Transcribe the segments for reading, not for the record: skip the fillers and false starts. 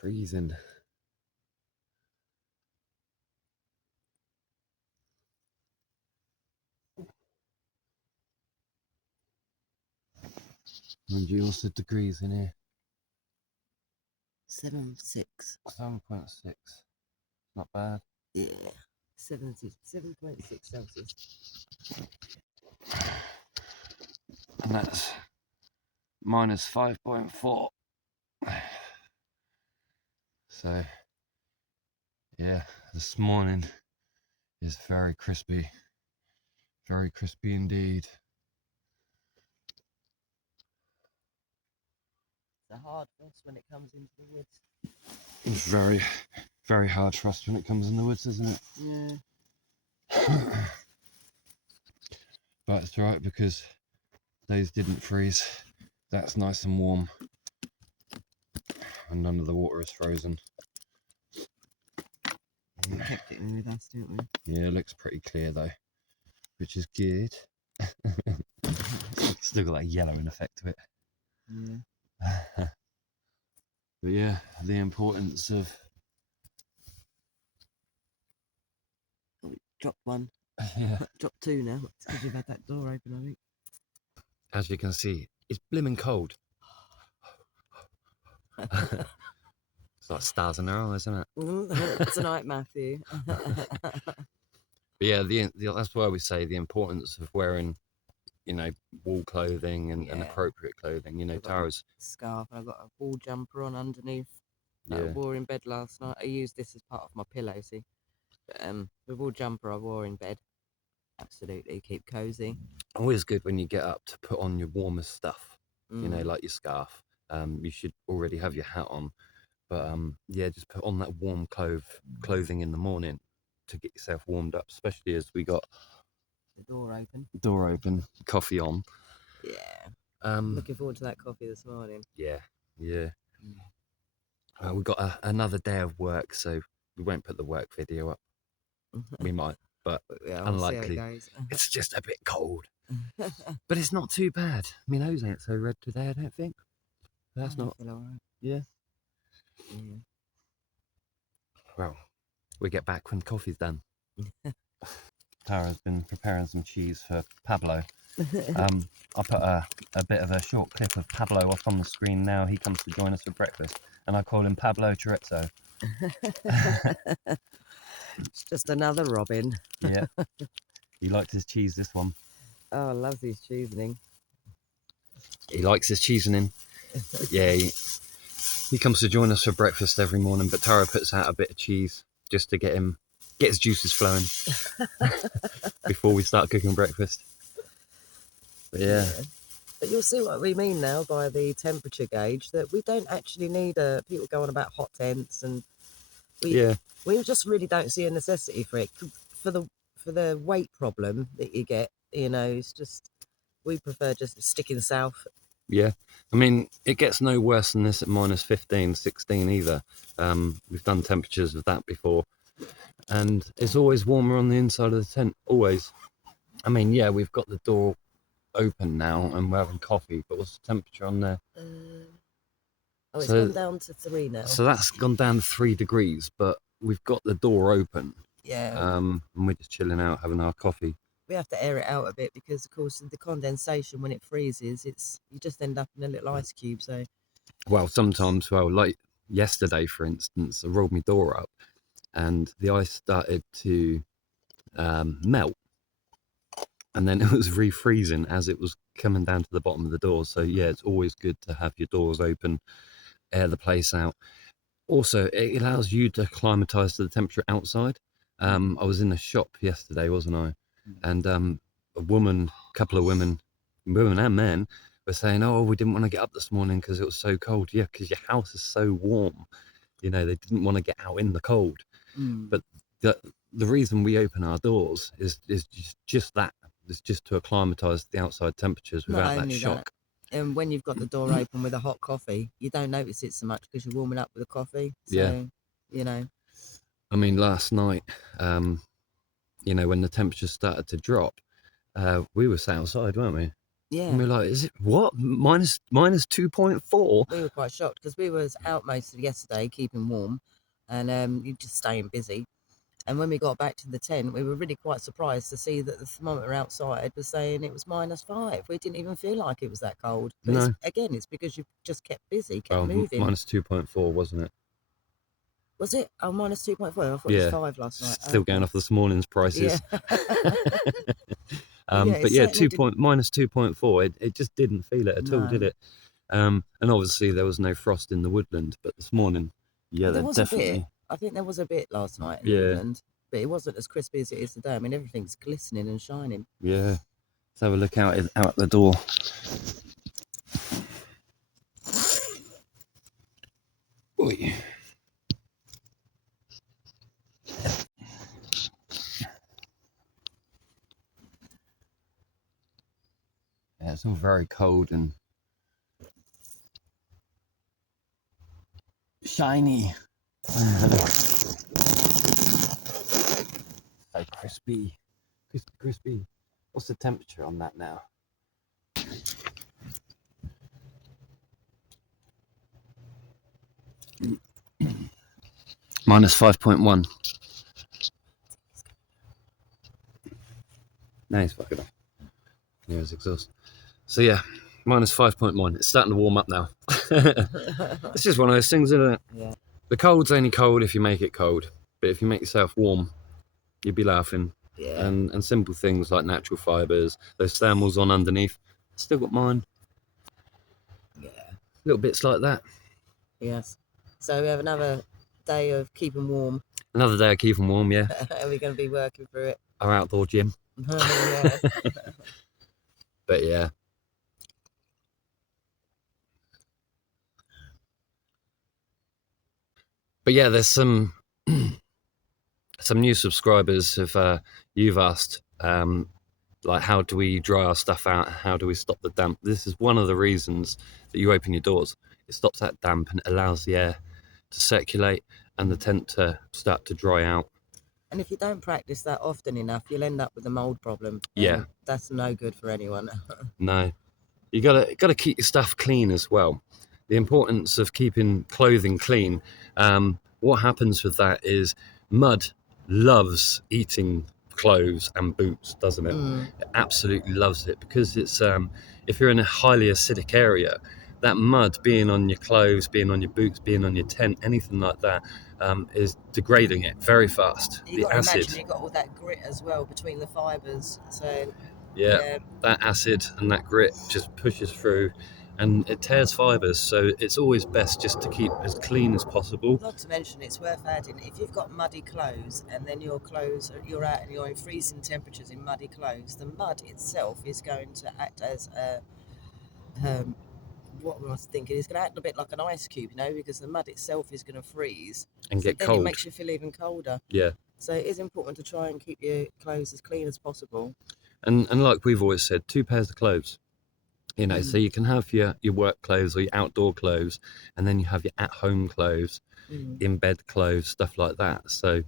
Freezing. Mind you, what's the degrees in here? 7.6. 7.6. Not bad. Yeah. 7.6 Celsius. And that's minus 5.4. So, yeah, this morning is very crispy. Very crispy indeed. It's a hard frost when it comes into the woods. It's very, very hard frost when it comes in the woods, isn't it? Yeah. But it's alright because those didn't freeze. That's nice and warm. And none of the water is frozen. We kept it in with us, didn't we? Yeah, it looks pretty clear though, which is good. Still got that yellowing effect to it. Yeah. But yeah, the importance of Dropped one. yeah. Dropped two now. It's because you've had that door open, I think. As you can see, it's blimmin' cold. It's like stars in their eyes, isn't it? Tonight, Matthew. But yeah, that's why we say the importance of wearing, wool clothing and appropriate clothing. Tara's scarf. I've got a wool jumper on underneath. That I yeah. wore in bed last night. I used this as part of my pillow, see. But, the wool jumper I wore in bed. Absolutely, keep cozy. Always good when you get up to put on your warmest stuff. Like your scarf. You should already have your hat on, but yeah, just put on that warm clothing in the morning to get yourself warmed up, especially as we got the door open, coffee on. Yeah. Looking forward to that coffee this morning. Yeah. We've got another day of work, so we won't put the work video up. We might, but yeah, unlikely. It's just a bit cold. But it's not too bad. My nose ain't so red today, I don't think. That's not. Feel all right. Yeah. Well, we get back when coffee's done. Tara's been preparing some cheese for Pablo. I'll put a bit of a short clip of Pablo up on the screen now. He comes to join us for breakfast, and I call him Pablo Chorizo. It's just another Robin. Yeah. He likes his cheese, this one. Oh, I love his cheesening. He likes his cheesening. Yeah, he comes to join us for breakfast every morning, but Tara puts out a bit of cheese just to get his juices flowing before we start cooking breakfast. But yeah. But you'll see what we mean now by the temperature gauge, that we don't actually need people go on about hot tents, and we just really don't see a necessity for it. For the weight problem that you get, it's just, we prefer just sticking south. Yeah, I mean, it gets no worse than this at minus 15, 16 either. We've done temperatures of that before, and it's always warmer on the inside of the tent, always. I mean, yeah, we've got the door open now and we're having coffee, but what's the temperature on there? It's gone down to 3 now. So that's gone down to 3 degrees, but we've got the door open. Yeah. And we're just chilling out, having our coffee. We have to air it out a bit because, of course, the condensation, when it freezes, you just end up in a little ice cube. So, well, sometimes, like yesterday, for instance, I rolled my door up, and the ice started to melt, and then it was refreezing as it was coming down to the bottom of the door. So yeah, it's always good to have your doors open, air the place out. Also, it allows you to acclimatise to the temperature outside. I was in the shop yesterday, wasn't I? And a couple of women and men were saying, oh, we didn't want to get up this morning because it was so cold. Yeah, because your house is so warm. They didn't want to get out in the cold. But the reason we open our doors is just that. It's just to acclimatise the outside temperatures without that shock. And when you've got the door open with a hot coffee, you don't notice it so much because you're warming up with the coffee. So, I mean, last night, when the temperatures started to drop, we were sat outside, weren't we? Yeah. And we're like, is it what? Minus 2.4? We were quite shocked because we was out most of yesterday keeping warm and you just staying busy. And when we got back to the tent, we were really quite surprised to see that the thermometer outside was saying it was -5. We didn't even feel like it was that cold. But No. it's because you just kept busy, kept Well, moving. minus 2.4, wasn't it? Was it? Oh, -2.4. I thought it was Yeah. 5 last night. Still going off this morning's prices. Yeah. But yeah, minus 2.4. It just didn't feel it at all, did it? And obviously there was no frost in the woodland, but this morning, yeah, there was definitely. a bit. I think there was a bit last night in the woodland, but it wasn't as crispy as it is today. I mean, everything's glistening and shining. Yeah. Let's have a look out the door. Boy. Yeah, it's all very cold and shiny. So crispy. Crispy. What's the temperature on that now? -5.1. No, he's fucking off. Near his exhaust. So yeah, -5.1. It's starting to warm up now. It's just one of those things, isn't it? Yeah. The cold's only cold if you make it cold. But if you make yourself warm, you'd be laughing. Yeah. And simple things like natural fibres, those thermals on underneath. Still got mine. Yeah. Little bits like that. Yes. So we have another day of keeping warm. Another day of keeping warm, yeah. Are we going to be working through it? Our outdoor gym. Yeah. But yeah. But yeah, there's some new subscribers you've asked, like, how do we dry our stuff out? How do we stop the damp? This is one of the reasons that you open your doors. It stops that damp and it allows the air to circulate and the tent to start to dry out. And if you don't practice that often enough, you'll end up with a mold problem. Yeah. That's no good for anyone. No. You gotta keep your stuff clean as well. The importance of keeping clothing clean. What happens with that is mud loves eating clothes and boots, doesn't it? It absolutely loves it because it's if you're in a highly acidic area, that mud being on your clothes, being on your boots, being on your tent, anything like that, is degrading it very fast. You got to imagine you got all that grit as well between the fibres. So yeah, that acid and that grit just pushes through and it tears fibres, so it's always best just to keep as clean as possible. Not to mention, it's worth adding, if you've got muddy clothes and then your clothes, you're out and you're in freezing temperatures in muddy clothes, the mud itself is going to act as a what I was thinking, it's going to act a bit like an ice cube, because the mud itself is going to freeze and get cold. It makes you feel even colder. Yeah. So it is important to try and keep your clothes as clean as possible. And like we've always said, 2 pairs of clothes. So you can have your work clothes or your outdoor clothes, and then you have your at-home clothes, in-bed clothes, stuff like that. So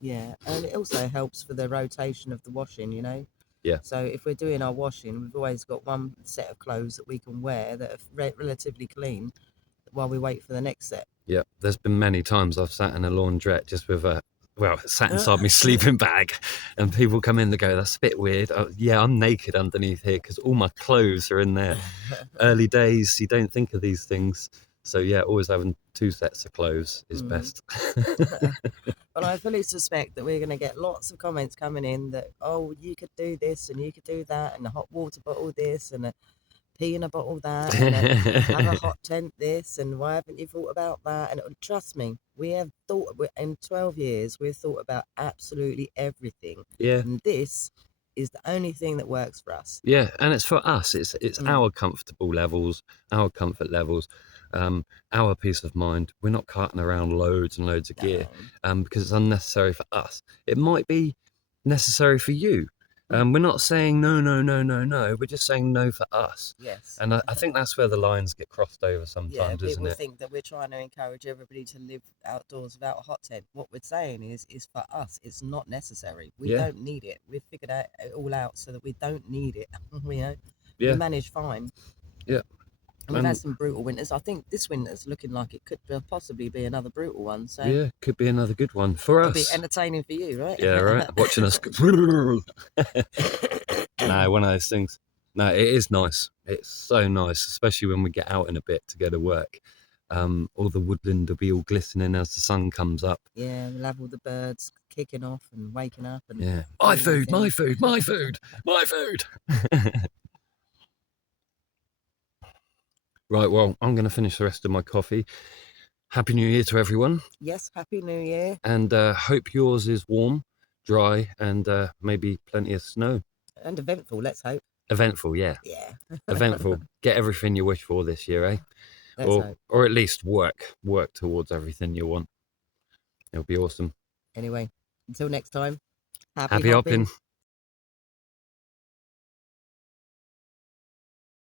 yeah, and it also helps for the rotation of the washing, Yeah. So if we're doing our washing, we've always got one set of clothes that we can wear that are relatively clean while we wait for the next set. Yeah, there's been many times I've sat in a laundrette just with sat inside my sleeping bag, and people come in, they go, that's a bit weird. Yeah, I'm naked underneath here because all my clothes are in there. Early days, you don't think of these things. So yeah, always having 2 sets of clothes is best. But I fully suspect that we're going to get lots of comments coming in that, oh, you could do this and you could do that, and a hot water bottle this and a pee in a bottle that, and have a hot tent this, and why haven't you thought about that? And trust me, we have thought, in 12 years, we've thought about absolutely everything. Yeah. And this is the only thing that works for us. Yeah, and it's for us. It's our comfortable levels, our comfort levels, our peace of mind. We're not carting around loads and loads of gear because it's unnecessary for us. It might be necessary for you. We're not saying no. We're just saying no for us. Yes. And I think that's where the lines get crossed over sometimes, isn't it? People think that we're trying to encourage everybody to live outdoors without a hot tent. What we're saying is for us, it's not necessary. We don't need it. We've figured it all out so that we don't need it. we managed fine. Yeah. And we've had some brutal winters. I think this winter's looking like it could possibly be another brutal one. So yeah, could be another good one for us. It'll be entertaining for you, right? Yeah, right. Watching us. No, one of those things. No, it is nice. It's so nice, especially when we get out in a bit to go to work. All the woodland will be all glistening as the sun comes up. Yeah, we'll have all the birds kicking off and waking up. And yeah, my food, my food, my food, my food. Right, well, I'm going to finish the rest of my coffee. Happy New Year to everyone. Yes, Happy New Year. And hope yours is warm, dry, and maybe plenty of snow. And eventful, let's hope. Eventful, yeah. Yeah. Eventful. Get everything you wish for this year, eh? Let's hope. Or at least work towards everything you want. It'll be awesome. Anyway, until next time, happy hopping.